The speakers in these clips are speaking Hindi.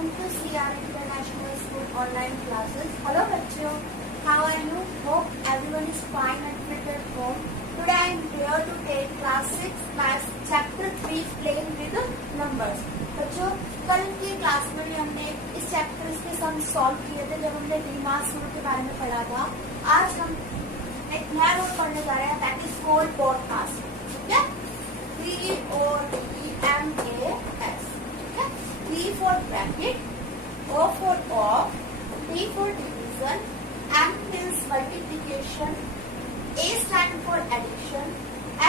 welcome to CR International School online classes. Hello bachcho, how are you? Hope everyone is fine and fit at home. Today I am here to take class 6 maths chapter 3 playing with numbers. बच्चों कल की क्लास में भी हमने इस चैप्टर के सम सॉल्व किए थे जब हमने रीमास रूल के बारे में पढ़ा था. आज हम एक नया रूल पढ़ने जा रहे हैं, दैट इज कॉल्ड ब्रॉडकास्ट. ठीक है, BRODMAS. B for bracket, O for off, D for division, M means multiplication, A stand for addition,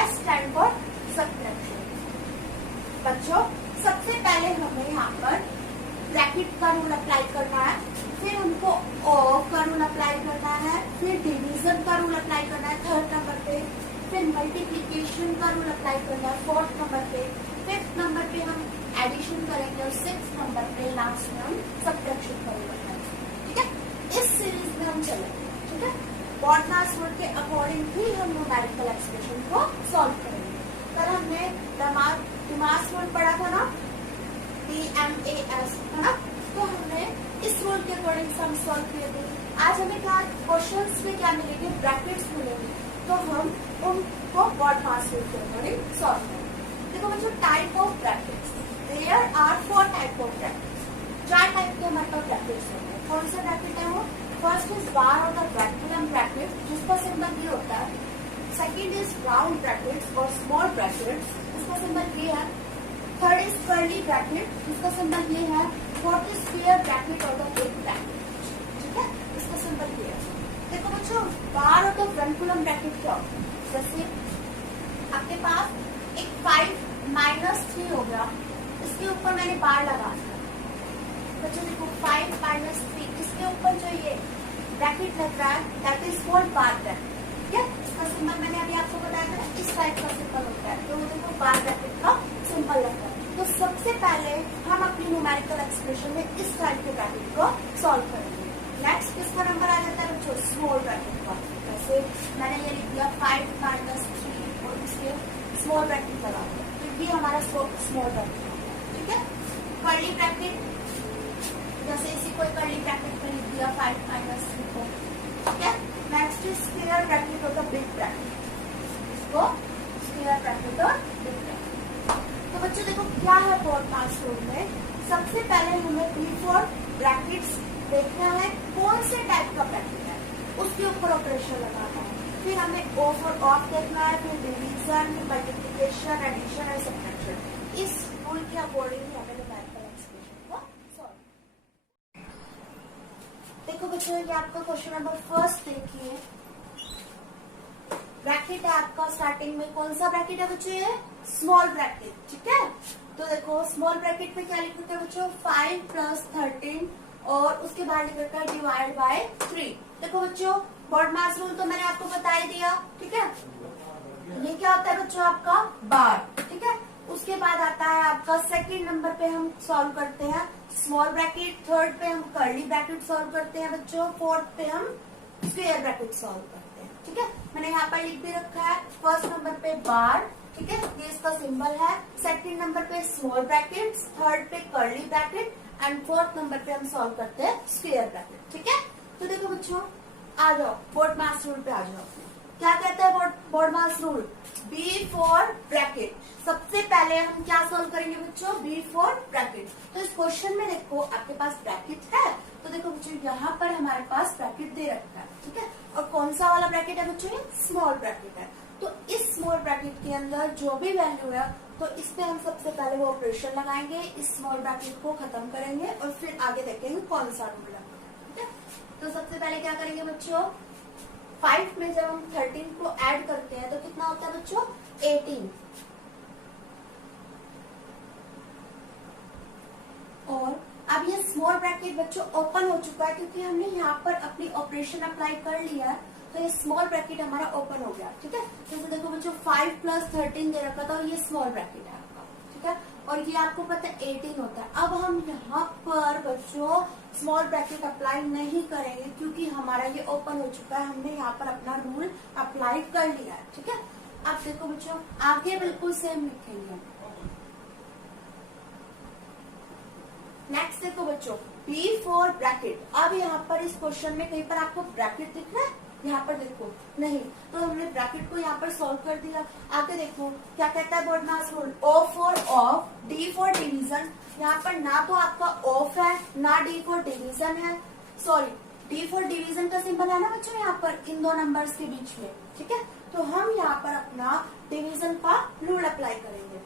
S stand for subtraction. बच्चों सबसे पहले हमें यहाँ पर ब्रैकेट का रूल अप्लाई करना है, फिर हमको ऑफ का रूल अप्लाई करना है, फिर डिवीजन का रूल अप्लाई करना है थर्ड नंबर पे, फिर मल्टीप्लिकेशन का रूल अप्लाई करना है फोर्थ नंबर पे, फिफ्थ नंबर पे हम एडिशन करेंगे और सिक्स नंबर पे लास्ट में हम सब्ट्रैक्शन करेंगे. ठीक है, इस सीरीज में हम चलेंगे. ठीक है, ब्रॉडकास्ट रूल के अकॉर्डिंग ही हम न्यूमेरिकल एक्सप्रेशन को सॉल्व करेंगे. कल हमने रीमास रूल पढ़ा था ना, DMAS है ना, तो हमने इस रूल के अकॉर्डिंग सम सॉल्व किए थे. आज हमें क्या क्वेश्चंस में क्या मिलेंगे, ब्रैकेट्स मिलेंगे, तो हम उनको ब्रॉडकास्ट रूल के अकॉर्डिंग सॉल्व करेंगे. देखो बच्चों, type of brackets, there are 4 type of brackets. 4 type के हमारे पास ब्रैकेट्स होते हैं. कौन सा ब्रैकेट है वो? फर्स्ट इज बार और द वैक्यूलम ब्रैकेट, जिसका सिंबल ये होता है. सेकंड इज राउंड ब्रैकेट्स और स्मॉल ब्रैकेट्स, जिसका सिंबल ये है. थर्ड इज कर्ली ब्रैकेट, जिसका सिंबल ये है. फोर्थ इज स्क्वायर ब्रैकेट और द बिग ब्रैकेट. ठीक है, इसका सिंबल ये है. देखो बच्चों, बार और द वैक्यूलम ब्रैकेट क्या होता है? जैसे आपके पास एक 5 - 3 हो गया, इसके ऊपर मैंने बार लगा दिया. बच्चों देखो 5 - 3, इसके ऊपर जो ये ब्रैकेट लग रहा है that is called bar bracket. ठीक है, इसका सिंबल मैंने अभी आपको बताया था, इस टाइप का सिंबल होता है. तो देखो बार ब्रैकेट का सिंबल लगता है. तो सबसे पहले हम अपनी न्यूमेरिकल एक्सप्रेशन में इस टाइप के ब्रैकेट को सॉल्व करेंगे. नेक्स्ट किसका नंबर आ जाता है बच्चों? स्मॉल ब्रैकेट का. जैसे मैंने ये लिख दिया 5 - 3 और इसके स्मॉल ब्रैकेट लगा दिया, तो ये हमारा स्मॉल ब्रैकेट है. ठीक है, कर्ली ब्रैकेट, जैसे इसी कोई कर्ली ब्रैकेट में लिख दिया 5 - 3 को. ठीक है, नेक्स्ट इज स्क्वायर ब्रैकेट और द बिग ब्रैकेट, इसको स्क्वायर ब्रैकेट और बिग ब्रैकेट. तो बच्चों देखो क्या है ब्रॉडकास्ट रूल में, सबसे पहले हमें बिफोर ब्रैकेट्स देखना है कौन से टाइप का ब्रैकेट है, उसके ऊपर ऑपरेशन लगाना है. फिर हमें ऑफ और ऑफ देखना है, फिर डिवीजन, मल्टीप्लिकेशन, एडिशन और सब्ट्रैक्शन. इस रूल के अकॉर्डिंग हमें न्यूमेरिकल एक्सप्रेशन को सॉल्व. देखो बच्चों, ये आपका क्वेश्चन नंबर फर्स्ट देखिए. ब्रैकेट है आपका स्टार्टिंग में, कौन सा ब्रैकेट है बच्चों? ये स्मॉल ब्रैकेट. ठीक है, तो देखो स्मॉल ब्रैकेट में क्या लिख रखा है बच्चों? 5 + 13 और उसके बाद लिख रखा है डिवाइड बाय 3. देखो बच्चों, ब्रॉडकास्ट रूल तो मैंने आपको बता ही दिया. ठीक है, ये क्या होता है बच्चों? आपका बार. ठीक है, उसके बाद आता है आपका सेकंड नंबर पे हम सॉल्व करते हैं स्मॉल ब्रैकेट, थर्ड पे हम कर्ली ब्रैकेट सॉल्व करते हैं बच्चों, फोर्थ पे हम स्क्वायर ब्रैकेट सॉल्व करते हैं. ठीक है, मैंने यहाँ पर लिख भी रखा है. फर्स्ट नंबर पे बार, ठीक है, ये इसका सिंबल है. सेकंड नंबर पे स्मॉल ब्रैकेट, थर्ड पे curly bracket and fourth number पे हम सॉल्व करते हैं स्क्वायर ब्रैकेट. ठीक है, तो देखो बच्चों, आ जाओ ब्रॉडकास्ट रूल पे आ जाओ. क्या कहता है broadcast rule? B for bracket. सबसे पहले हम क्या सॉल्व करेंगे बच्चों? B for bracket. तो इस क्वेश्चन में देखो आपके पास ब्रैकेट है, तो देखो बच्चों यहाँ पर हमारे पास ब्रैकेट दे रखा है. ठीक है, और कौन सा वाला ब्रैकेट है बच्चों? ये स्मॉल ब्रैकेट है. तो इस स्मॉल ब्रैकेट के अंदर जो भी वैल्यू है, तो इस पे हम सबसे पहले वो ऑपरेशन लगाएंगे, इस स्मॉल ब्रैकेट को खत्म करेंगे और फिर आगे देखेंगे कौन सा रूल है. ठीक है, तो सबसे पहले क्या करेंगे बच्चों? 5 में जब हम 13 को ऐड करते हैं तो कितना होता है बच्चों? 18. और अब ये स्मॉल ब्रैकेट बच्चों ओपन हो चुका है, क्योंकि हमने यहाँ पर अपनी ऑपरेशन अप्लाई कर लिया है, तो ये स्मॉल ब्रैकेट हमारा ओपन हो गया. ठीक है, जैसे देखो बच्चों 5 + 13 दे रखा था और ये स्मॉल ब्रैकेट है आपका. ठीक है, और ये आपको पता है 18 होता है. अब हम यहाँ पर बच्चों स्मॉल ब्रैकेट अप्लाई नहीं करेंगे, क्योंकि हमारा ये ओपन हो चुका है, हमने यहाँ पर अपना रूल अप्लाई कर लिया है. ठीक है, अब देखो बच्चों आगे बिल्कुल सेम लिखेंगे. नेक्स्ट देखो बच्चों, बी फॉर ब्रैकेट। अब यहाँ पर इस क्वेश्चन में कहीं पर आपको ब्रैकेट दिख रहा है? यहाँ पर देखो नहीं, तो हमने ब्रैकेट को यहाँ पर सॉल्व कर दिया। आगे देखो क्या कहता है BODMAS rule, O for of, D for division. यहाँ पर ना तो आपका ऑफ है ना D फॉर डिवीजन है, सॉरी D फॉर डिवीजन का सिंबल है ना बच्चों यहाँ पर इन दो नंबर्स के बीच में, ठीक है। तो हम यहाँ पर अपना डिवीजन का रूल अप्लाई करेंगे।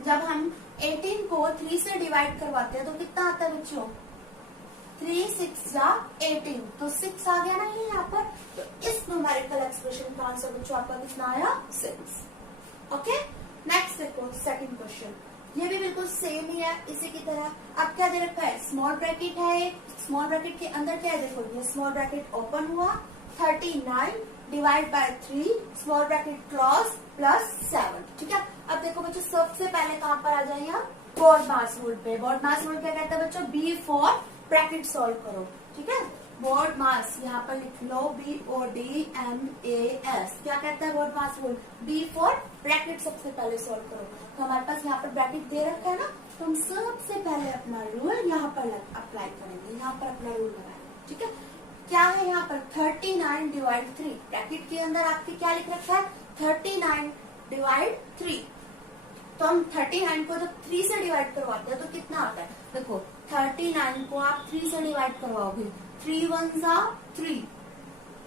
जब हम 18 को 3 से डिवाइड करवाते हैं तो कितना आता है बच्चों? 3 6 जा 18, तो 6 आ गया ना ये यहाँ पर। तो इस न्यूमेरिकल एक्सप्रेशन का आंसर बच्चों आपका कितना आया? 6। ओके, नेक्स्ट देखो सेकंड क्वेश्चन, ये भी बिल्कुल सेम ही है इसी की तरह। अब क्या दे रखा है? स्मॉल ब्रैकेट है, स्मॉल ब्रैकेट के अंदर क्या है? देखो ये स्मॉल ब्रैकेट ओपन हुआ, 39 divide by 3 small bracket close plus 7, ठीक है। अब देखो बच्चों सबसे पहले कहाँ पर आ जाएंगे हम? BODMAS रूल पे। BODMAS रूल क्या कहता है बच्चों? बी फॉर ब्रैकेट सॉल्व करो, ठीक है। BODMAS यहाँ पर लिख लो, BODMAS। क्या कहता है BODMAS rule? B for bracket सबसे पहले सॉल्व करो। तो हमारे पास यहाँ पर ब्रैकेट दे रखा है ना, तो हम सबसे पहले अपना रूल यहाँ पर अप्लाई करेंगे, यहाँ पर अपना रूल लगाएंगे, ठीक है। क्या है यहाँ पर? 39 डिवाइड 3। ब्रैकेट के अंदर आपके क्या लिख रखा है? 39 डिवाइड 3। तो हम 39 को जब 3 से डिवाइड करवाते हैं तो कितना आता है? देखो 39 को आप 3 से डिवाइड करवाओगे, 3 1 जा 3,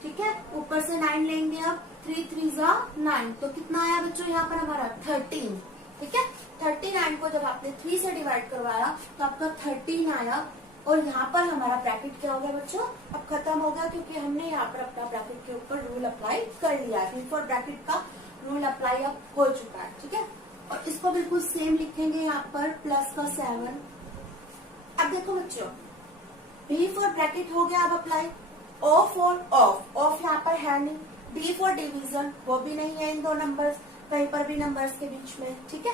ठीक है। ऊपर से 9 लेंगे, अब 3 3 जा 9, तो कितना आया बच्चों यहाँ पर हमारा? 13, ठीक है। 39 को जब आपने 3 से डिवाइड करवाया तो आपका 13 आया। और यहाँ पर हमारा ब्रैकेट क्या हो गया बच्चों? अब खत्म हो गया, क्योंकि हमने यहाँ पर अपना ब्रैकेट के ऊपर रूल अप्लाई कर लिया है। बिफोर ब्रैकेट का रूल अप्लाई अब हो चुका है, ठीक है। और इसको बिल्कुल सेम लिखेंगे यहाँ पर, प्लस का 7। अब देखो बच्चों, बी फॉर ब्रैकेट हो गया अब apply, O for of, of यहाँ पर है नहीं, D फॉर डिवीजन, वो भी नहीं है इन दो नंबर्स कहीं पर भी नंबर्स के बीच में, ठीक है।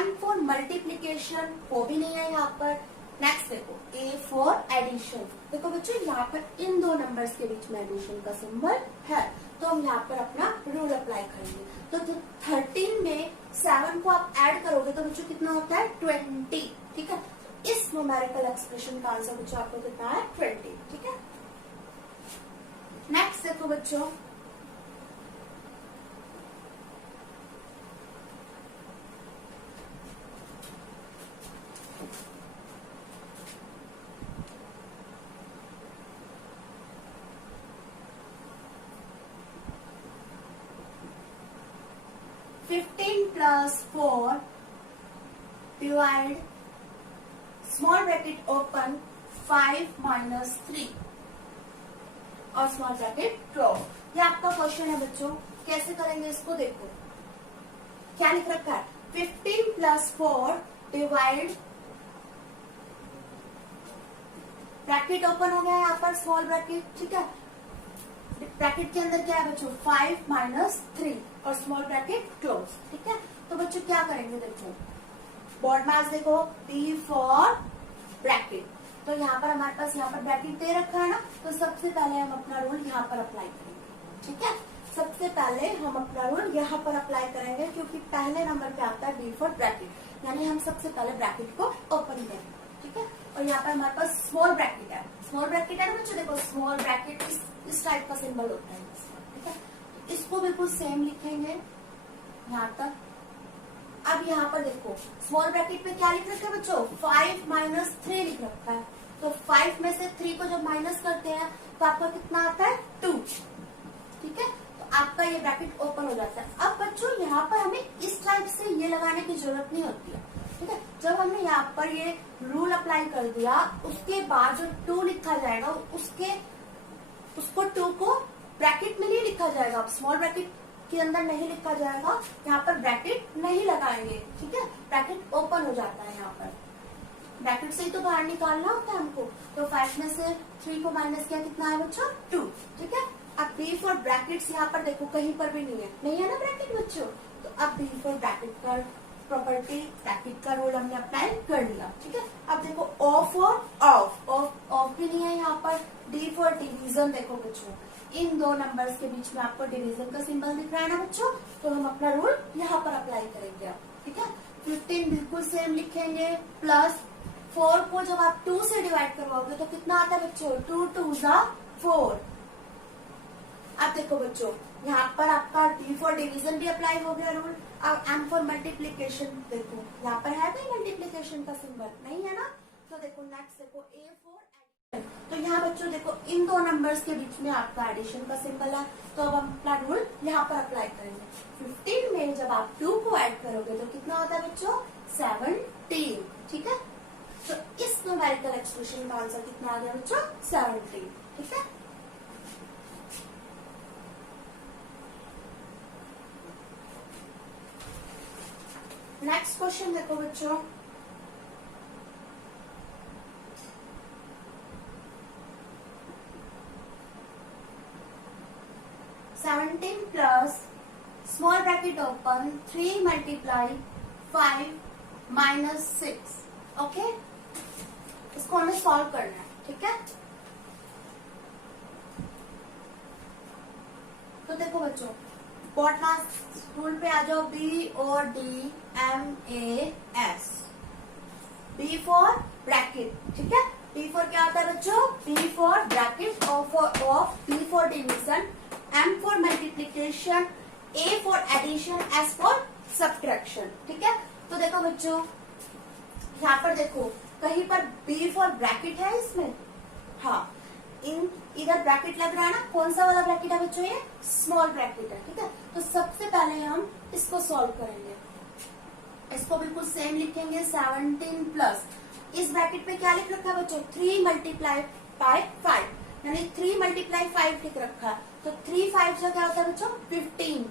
M फॉर मल्टीप्लीकेशन, वो भी नहीं है यहाँ पर। नेक्स्ट देखो A फॉर एडिशन। देखो बच्चों यहाँ पर इन दो नंबर्स के बीच में एडिशन का सिंबल है, तो हम यहाँ पर अपना रूल अप्लाई करेंगे। तो 13 में 7 को आप ऐड करोगे तो बच्चों कितना होता है? 20, ठीक है। इस न्यूमेरिकल एक्सप्रेशन का आंसर बच्चों आपको कितना है? 20, ठीक है। नेक्स्ट देखो बच्चों, +4 डिवाइड स्मॉल ब्रैकेट ओपन 5 - 3 और स्मॉल ब्रैकेट क्लोज। ये आपका क्वेश्चन है बच्चों, कैसे करेंगे इसको? देखो क्या लिख रखा है? 15 + 4 डिवाइड, ब्रैकेट ओपन हो गया यहाँ पर स्मॉल ब्रैकेट, ठीक है। ब्रैकेट के अंदर क्या है बच्चों? 5 - 3 और स्मॉल ब्रैकेट क्लोज, ठीक है। तो बच्चों क्या करेंगे? देखो BODMAS देखो, बी फॉर ब्रैकेट, तो यहाँ पर हमारे पास यहाँ पर ब्रैकेट दे रखा है ना, तो सबसे पहले हम अपना रूल यहाँ पर अप्लाई करेंगे, ठीक है। सबसे पहले हम अपना रूल यहाँ पर अप्लाई करेंगे, क्योंकि पहले नंबर पे आता है बी फॉर ब्रैकेट, यानी हम सबसे पहले ब्रैकेट को ओपन करेंगे, ठीक है। और यहाँ पर हमारे पास स्मॉल ब्रैकेट है, स्मॉल ब्रैकेट है ना बच्चों, देखो स्मॉल ब्रैकेट इस टाइप का सिंबल होता है, ठीक है। इसको बिल्कुल सेम लिखेंगे यहाँ तक। अब यहाँ पर देखो स्मॉल ब्रैकेट में क्या लिख रखा है बच्चों? 5 - 3 लिख रखा है, तो 5 में से 3 को जब माइनस करते हैं तो आपका कितना आता है? 2, ठीक है। तो आपका ये ब्रैकेट ओपन हो जाता है। अब बच्चों यहाँ पर हमें इस टाइप से ये लगाने की जरूरत नहीं होती है, ठीक है। जब हमने यहाँ पर ये रूल अप्लाई कर दिया, उसके बाद जो 2 लिखा जाएगा उसको 2 को ब्रैकेट में नहीं लिखा जाएगा, स्मॉल ब्रैकेट के अंदर नहीं लिखा जाएगा, यहाँ पर ब्रैकेट नहीं लगाएंगे, ठीक है। ब्रैकेट ओपन हो जाता है, यहाँ पर ब्रैकेट से ही तो बाहर निकालना होता है हमको। तो 5 में से 3 को माइनस किया, कितना है बच्चों? 2, ठीक है। अब बी फॉर ब्रैकेट्स यहाँ पर देखो कहीं पर भी नहीं है ना ब्रैकेट बच्चों, तो अब बी फॉर ब्रैकेट का प्रॉपर्टी, ब्रैकेट का रूल हमने अप्लाई कर लिया, ठीक है। अब देखो O फॉर ऑफ भी नहीं है यहाँ पर। D फॉर डिवीजन, देखो बच्चों इन दो नंबर्स के बीच में आपको डिवीजन का सिंबल दिख रहा है ना बच्चों, तो हम अपना रूल यहाँ पर अप्लाई करेंगे अब, ठीक है। 15 बिल्कुल सेम लिखेंगे, प्लस 4 को जब आप 2 से डिवाइड करवाओगे तो कितना आता है बच्चों, 2 2 जा 4। अब देखो बच्चों, यहाँ पर आपका D फॉर डिवीजन भी अप्लाई हो गया रूल। अब M फॉर मल्टीप्लीकेशन देखो, यहाँ पर है कोई मल्टीप्लीकेशन का सिंबल नहीं है ना, तो देखो नेक्स्ट देखो A फॉर एडिशन। तो यहाँ बच्चों देखो इन दो नंबर्स के बीच में आपका एडिशन का सिंबल है, तो अब हम अपना रूल यहाँ पर अप्लाई करेंगे। 15 में जब आप 2 को ऐड करोगे तो कितना होता है बच्चों, 17। ठीक है, तो इस न्यूमेरिकल एक्सप्रेशन का आंसर कितना आ गया बच्चों, 17। ठीक है, नेक्स्ट क्वेश्चन देखो बच्चों, seventeen plus small bracket open 3 multiply 5 minus 6। Okay, इसको हमें सॉल्व करना है। ठीक है, तो देखो बच्चों, बॉड मास रूल पे आ जाओ। बी और D M A S, B for bracket. ठीक है, बी फॉर क्या होता है बच्चों, B for bracket, of B for division, M for multiplication, A for addition, S for subtraction. ठीक है, तो देखो बच्चों, यहाँ पर देखो कहीं पर बी फॉर ब्रैकेट है इसमें, हाँ इधर ब्रैकेट लग रहा है ना, कौन सा वाला ब्रैकेट है बच्चों, ये स्मॉल ब्रैकेट है। ठीक है, तो सबसे पहले हम इसको सॉल्व करेंगे। इसको बिल्कुल सेम लिखेंगे, 17 प्लस इस ब्रैकेट पे क्या लिख रखा है बच्चों, 3 मल्टीप्लाई बाय 5, यानी 3 मल्टीप्लाई 5 लिख रखा है। तो 3 5 से क्या होता है बच्चों, 15।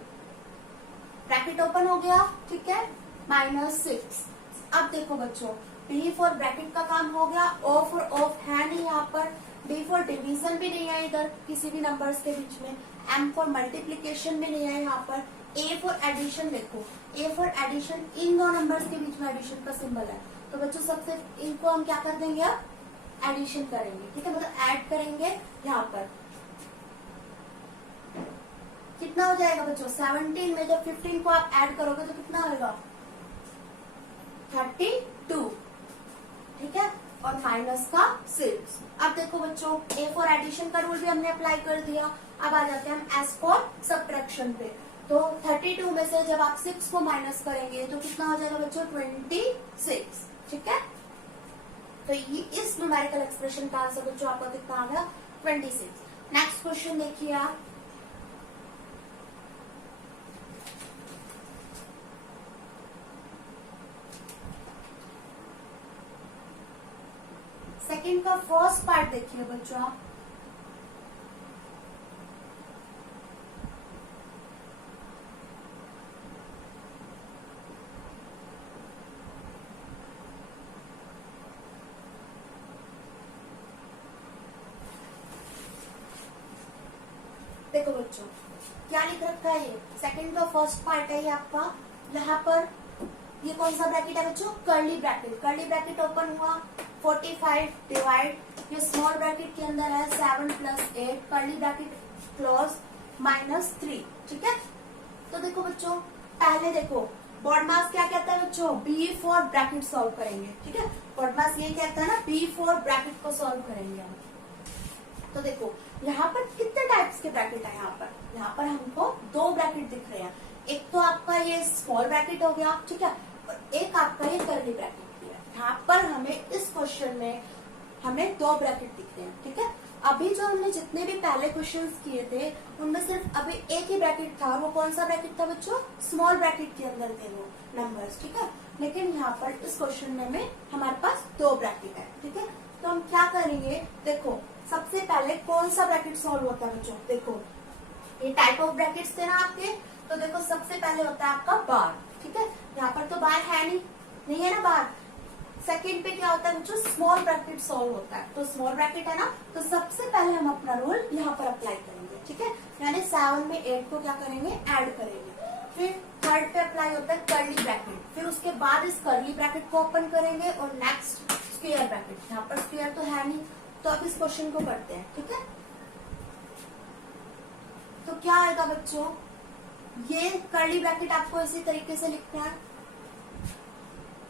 ब्रैकेट ओपन हो गया। ठीक है, माइनस 6। अब देखो बच्चों, बी फॉर ब्रैकेट का काम हो गया, ओ फॉर ऑफ है नहीं यहाँ पर, डी फॉर डिवीजन भी नहीं है इधर किसी भी नंबर्स के बीच में, एम फॉर मल्टीप्लीकेशन भी नहीं है यहाँ पर, ए फॉर एडिशन देखो, ए फॉर एडिशन इन दो नंबर्स के बीच में एडिशन का सिंबल है। तो बच्चों सबसे इनको हम क्या कर देंगे, अब एडिशन करेंगे। ठीक है, मतलब ऐड करेंगे यहाँ पर। कितना हो जाएगा बच्चों, 17 में जब 15 को आप ऐड करोगे तो कितना होगा, 32। ठीक है, और माइनस का 6। अब देखो बच्चों, ए फॉर एडिशन का रूल भी हमने अप्लाई कर दिया। अब आ जाते हैं हम एस फॉर सब्ट्रैक्शन पे। तो 32 में से जब आप 6 को माइनस करेंगे तो कितना हो जाएगा बच्चों, 26। ठीक है, तो ये इस न्यूमेरिकल एक्सप्रेशन का आंसर बच्चों आपका कितना आ गया, 26। नेक्स्ट क्वेश्चन देखिए आप, सेकंड का फर्स्ट पार्ट देखिए बच्चों आप। देखो बच्चों क्या लिख रखा है, ये सेकंड का फर्स्ट पार्ट है ये आपका। यहाँ पर ये कौन सा ब्रैकेट है बच्चों, curly bracket. Curly bracket open हुआ, 45 डिवाइड, ये स्मॉल ब्रैकेट के अंदर है 7 plus 8, curly bracket close, minus 3। ठीक है, तो देखो बच्चों पहले देखो बॉड मास क्या कहता है बच्चों, बी फॉर ब्रैकेट सॉल्व करेंगे। ठीक है, बॉड मास ये कहता है ना, बी फॉर ब्रैकेट को सॉल्व करेंगे हम। तो देखो यहाँ पर कितने टाइप्स के ब्रैकेट है, यहाँ पर हमको 2 ब्रैकेट दिख रहे हैं। एक तो आपका ये स्मॉल ब्रैकेट हो गया, ठीक है, और एक आपका ये कर्ली ब्रैकेट है। यहाँ पर हमें इस क्वेश्चन में हमें 2 ब्रैकेट दिख रहे हैं। ठीक है, अभी जो हमने जितने भी पहले क्वेश्चंस किए थे उनमें सिर्फ अभी एक ही ब्रैकेट था, वो कौन सा ब्रैकेट था बच्चों, स्मॉल ब्रैकेट के अंदर थे वो नंबर्स। ठीक है, लेकिन यहाँ पर इस क्वेश्चन में हमारे पास 2 ब्रैकेट है। ठीक है, तो हम क्या करेंगे, देखो सबसे पहले कौन सा ब्रैकेट सॉल्व होता है बच्चों, देखो ये टाइप ऑफ ब्रैकेट्स थे ना आपके, तो देखो सबसे पहले होता है आपका बार। ठीक है, यहाँ पर तो बार है नहीं है ना बार। सेकंड पे क्या होता है बच्चों, स्मॉल ब्रैकेट सॉल्व होता है, तो स्मॉल ब्रैकेट है ना, तो सबसे पहले हम अपना रूल यहाँ पर अप्लाई करेंगे। ठीक है, यानी 7 में 8 को क्या करेंगे, ऐड करेंगे। फिर थर्ड पे अप्लाई होता है कर्ली ब्रैकेट, फिर उसके बाद इस कर्ली ब्रैकेट को ओपन करेंगे और नेक्स्ट स्क्वायर ब्रैकेट। यहाँ पर स्क्वायर तो है नहीं, तो अब इस क्वेश्चन को करते हैं। ठीक है, तो क्या आएगा बच्चों, ये कर्ली ब्रैकेट आपको इसी तरीके से लिखना है,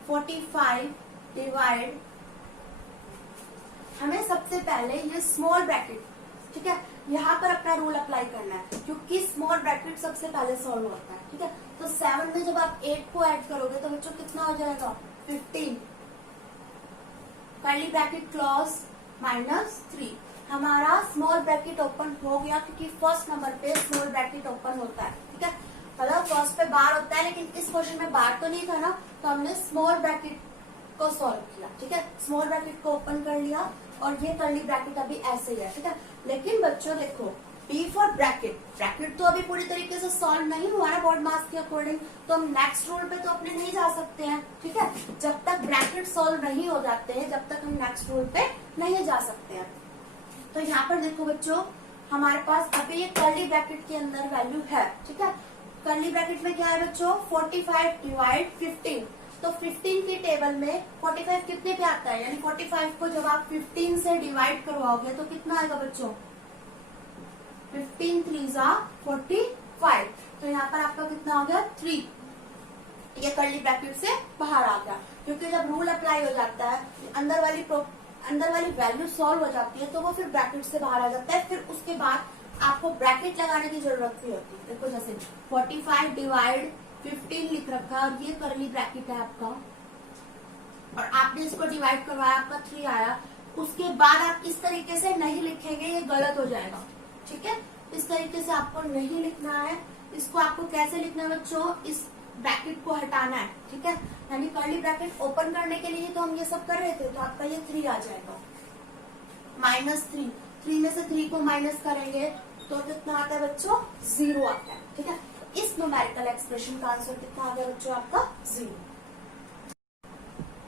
45 डिवाइड हमें सबसे पहले ये स्मॉल ब्रैकेट, ठीक है, यहाँ पर अपना रूल अप्लाई करना है क्योंकि स्मॉल ब्रैकेट सबसे पहले सॉल्व होता है, ठीक है। तो 7 में जब आप 8 को ऐड करोगे तो बच्चों कितना हो जाएगा 15, कर्ली ब्रैकेट क्लोज -3। हमारा स्मॉल ब्रैकेट ओपन हो गया क्योंकि फर्स्ट नंबर पे स्मॉल ब्रैकेट ओपन होता है, ठीक है। मतलब फर्स्ट पे बार होता है लेकिन इस क्वेश्चन में बार तो नहीं था ना, तो हमने स्मॉल ब्रैकेट को सॉल्व किया, ठीक है। स्मॉल ब्रैकेट को ओपन कर लिया और ये कर्ली ब्रैकेट अभी ऐसे ही है, ठीक है। लेकिन बच्चों देखो बी फॉर ब्रैकेट, ब्रैकेट तो अभी पूरी तरीके से सॉल्व नहीं हुआ ना बोर्ड मार्क्स के अकॉर्डिंग, तो हम नेक्स्ट रूल पे तो अपने नहीं जा सकते हैं, ठीक है। जब तक ब्रैकेट सॉल्व नहीं हो जाते हैं जब तक हम नेक्स्ट रूल पे नहीं जा सकते हैं। तो यहाँ पर देखो बच्चों हमारे पास अभी ये कर्ली ब्रैकेट के अंदर वैल्यू है, ठीक है। कर्ली ब्रैकेट में क्या है बच्चों 45 डिवाइड 15, तो 15 की टेबल में 45 कितने पे आता है, यानी 45 को जब आप 15 से डिवाइड करवाओगे तो कितना आएगा बच्चों 15 3 45, तो यहाँ पर आपका कितना हो गया 3। ये कर्ली ब्रैकेट से बाहर आ गया क्योंकि जब रूल अप्लाई हो जाता है अंदर वाली वैल्यू सॉल्व हो जाती है तो वो फिर ब्रैकेट से बाहर आ जाता है। फिर उसके बाद आपको ब्रैकेट लगाने की जरूरत नहीं होती। देखो जैसे 45 डिवाइड 15 लिख रखा है और ये कर्ली ब्रैकेट है आपका और आपने इसको डिवाइड करवाया, आपका 3 आया। उसके बाद आप इस तरीके से नहीं लिखेंगे, ये गलत हो जाएगा, ठीक है। इस तरीके से आपको नहीं लिखना है, इसको आपको कैसे लिखना है बच्चों, इस ब्रैकेट को हटाना है, ठीक है। यानी कर्ली ब्रैकेट ओपन करने के लिए तो हम ये सब कर रहे थे, तो आपका ये 3 आ जाएगा -3। 3 में से 3 को माइनस करेंगे तो कितना आता है बच्चों 0 आता है, ठीक है। इस न्यूमेरिकल एक्सप्रेशन का आंसर कितना आ गया बच्चों आपका 0।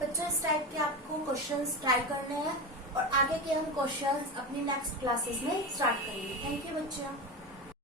बच्चों इस टाइप के आपको क्वेश्चंस ट्राई करने हैं और आगे के हम क्वेश्चंस अपनी नेक्स्ट क्लासेस में स्टार्ट करेंगे। थैंक यू बच्चों।